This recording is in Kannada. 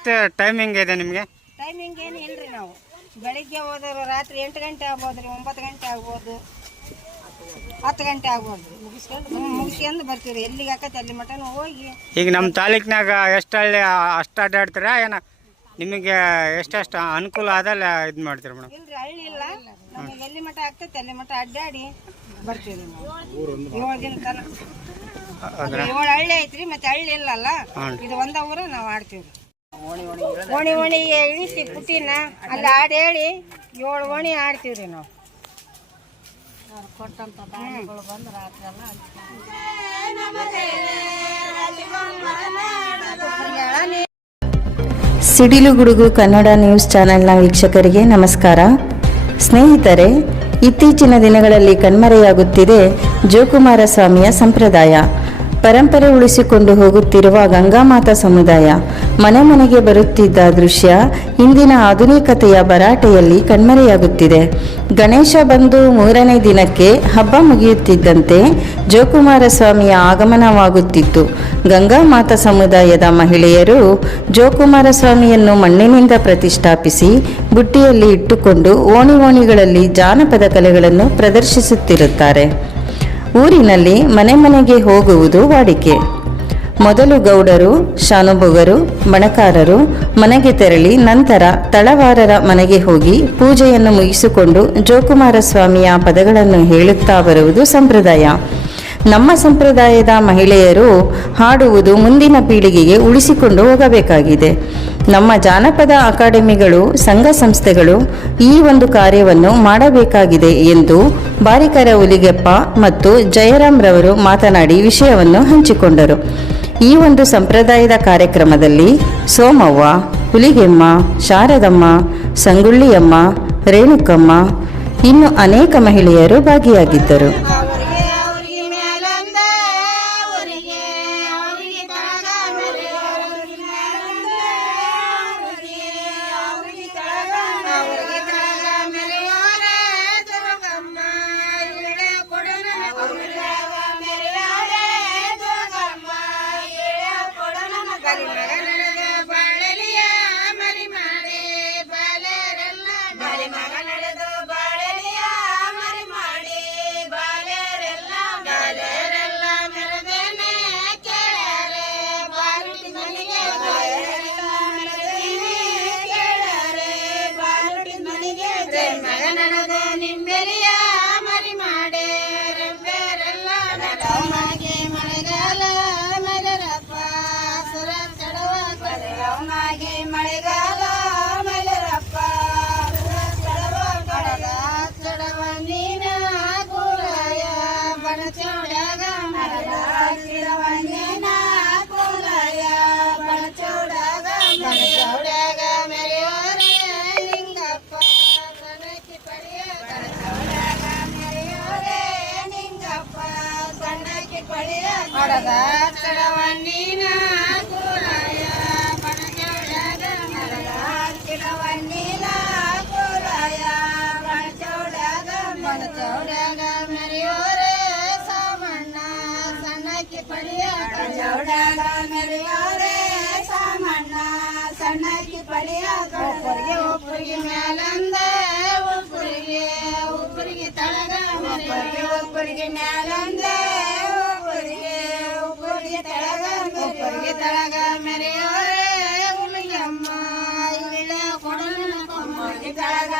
ಎಷ್ಟು ಟೈಮಿಂಗ್ ಇದೆ ನಿಮಗೆ? ಟೈಮಿಂಗ್ ಏನು ಇಲ್ರಿ. ನಾವು ಬೆಳಿಗ್ಗೆ ಹೋದವರು ರಾತ್ರಿ 8 ಗಂಟೆ ಆಗ್ಬೋದು ರೀ, 9 ಗಂಟೆ ಆಗ್ಬೋದು, 10 ಗಂಟೆ ಆಗ್ಬೋದು. ಮುಗಿಸ್ಕೊಂಡು ಬರ್ತೀವಿ. ಎಲ್ಲಿಗೆ ಆಕತ್ತೆ ಅಲ್ಲಿ ಮಟನು ಹೋಗಿ. ಈಗ ನಮ್ಮ ತಾಲೂಕಿನಾಗ ಎಷ್ಟು ಹಳ್ಳಿ ಅಷ್ಟು ಅಡ್ಡಾಡ್ತೀರಾ ಏನ? ನಿಮಗೆ ಎಷ್ಟೆಷ್ಟು ಅನುಕೂಲ ಆದಲ್ಲ ಇದು ಮಾಡ್ತೀರಿ ಮೇಡಮ್? ಇಲ್ರಿ, ಹಳ್ಳಿ ಇಲ್ಲ. ನಮಗೆ ಎಲ್ಲಿ ಮಠ ಆಗ್ತೈತೆ ಅಲ್ಲಿ ಮಠ ಅಡ್ಡಾಡಿ ಬರ್ತೀವಿ ನಾವು. 7 ದಿನ ತನಕ 7 ಹಳ್ಳಿ ಐತ್ರಿ. ಮತ್ತೆ ಹಳ್ಳಿ ಇಲ್ಲಲ್ಲ, ಇದು ಒಂದ ಊರ ನಾವು ಆಡ್ತೀವಿ. ಓಣಿ ಓಣಿಗೆ ಇಳಿಸಿ ಪುಟ್ಟಿನ ಅಲ್ಲಿ ಹಾಡು ಹೇಳಿ 7 ಓಣಿ ಆಡ್ತೀವ್ರಿ ನಾವು. ಸಿಡಿಲು ಗುಡುಗು ಕನ್ನಡ ನ್ಯೂಸ್ ಚಾನೆಲ್ನ ವೀಕ್ಷಕರಿಗೆ ನಮಸ್ಕಾರ. ಸ್ನೇಹಿತರೆ, ಇತ್ತೀಚಿನ ದಿನಗಳಲ್ಲಿ ಕಣ್ಮರೆಯಾಗುತ್ತಿದೆ ಜೋಕುಮಾರ ಸ್ವಾಮಿಯ ಸಂಪ್ರದಾಯ. ಪರಂಪರೆ ಉಳಿಸಿಕೊಂಡು ಹೋಗುತ್ತಿರುವ ಗಂಗಾಮಾತಾ ಸಮುದಾಯ ಮನೆ ಮನೆಗೆ ಬರುತ್ತಿದ್ದ ದೃಶ್ಯ ಇಂದಿನ ಆಧುನಿಕತೆಯ ಭರಾಟೆಯಲ್ಲಿ ಕಣ್ಮರೆಯಾಗುತ್ತಿದೆ. ಗಣೇಶ ಬಂದು 3ನೇ ದಿನಕ್ಕೆ ಹಬ್ಬ ಮುಗಿಯುತ್ತಿದ್ದಂತೆ ಜೋಕುಮಾರ ಸ್ವಾಮಿಯ ಆಗಮನವಾಗುತ್ತಿತ್ತು. ಗಂಗಾಮಾತಾ ಸಮುದಾಯದ ಮಹಿಳೆಯರು ಜೋಕುಮಾರ ಸ್ವಾಮಿಯನ್ನು ಮಣ್ಣಿನಿಂದ ಪ್ರತಿಷ್ಠಾಪಿಸಿ ಬುಟ್ಟಿಯಲ್ಲಿ ಇಟ್ಟುಕೊಂಡು ಓಣಿ ಓಣಿಗಳಲ್ಲಿ ಜಾನಪದ ಕಲೆಗಳನ್ನು ಪ್ರದರ್ಶಿಸುತ್ತಿರುತ್ತಾರೆ. ಊರಿನಲ್ಲಿ ಮನೆ ಮನೆಗೆ ಹೋಗುವುದು ವಾಡಿಕೆ. ಮೊದಲು ಗೌಡರು, ಶಾನುಭೋಗರು, ಬಣಕಾರರು ಮನೆಗೆ ತೆರಳಿ ನಂತರ ತಳವಾರರ ಮನೆಗೆ ಹೋಗಿ ಪೂಜೆಯನ್ನು ಮುಗಿಸಿಕೊಂಡು ಜೋಕುಮಾರ ಸ್ವಾಮಿಯ ಪದಗಳನ್ನು ಹೇಳುತ್ತಾ ಬರುವುದು ಸಂಪ್ರದಾಯ. ನಮ್ಮ ಸಂಪ್ರದಾಯದ ಮಹಿಳೆಯರು ಹಾಡುವುದು ಮುಂದಿನ ಪೀಳಿಗೆಗೆ ಉಳಿಸಿಕೊಂಡು ಹೋಗಬೇಕಾಗಿದೆ. ನಮ್ಮ ಜಾನಪದ ಅಕಾಡೆಮಿಗಳು, ಸಂಘ ಸಂಸ್ಥೆಗಳು ಈ ಒಂದು ಕಾರ್ಯವನ್ನು ಮಾಡಬೇಕಾಗಿದೆ ಎಂದು ಬಾರಿಕರ ಹುಲಿಗೆಪ್ಪ ಮತ್ತು ಜಯರಾಮ್ ರವರು ಮಾತನಾಡಿ ವಿಷಯವನ್ನು ಹಂಚಿಕೊಂಡರು. ಈ ಒಂದು ಸಂಪ್ರದಾಯದ ಕಾರ್ಯಕ್ರಮದಲ್ಲಿ ಸೋಮವ್ವ, ಹುಲಿಗೆಮ್ಮ, ಶಾರದಮ್ಮ, ಸಂಗುಳ್ಳಿಯಮ್ಮ, ರೇಣುಕಮ್ಮ ಇನ್ನು ಅನೇಕ ಮಹಿಳೆಯರು ಭಾಗಿಯಾಗಿದ್ದರು. ಒಬ್ಬರಿಗೆ ಮ್ಯಾಲಂದ ಒಬ್ಬರಿಗೆ ತಳಗ ಒಬ್ಬರಿಗೆ ಮ್ಯಾಲಂದ ಒಬ್ಬರಿಗೆ ತಳಗ ಮೆರೆಯೋರೆ ಹುಲಿಗೆಮ್ಮ ಇಲ್ಲ ಕೊಡಲ ಕೊಮ್ಮರಿಗೆ ತಳಗ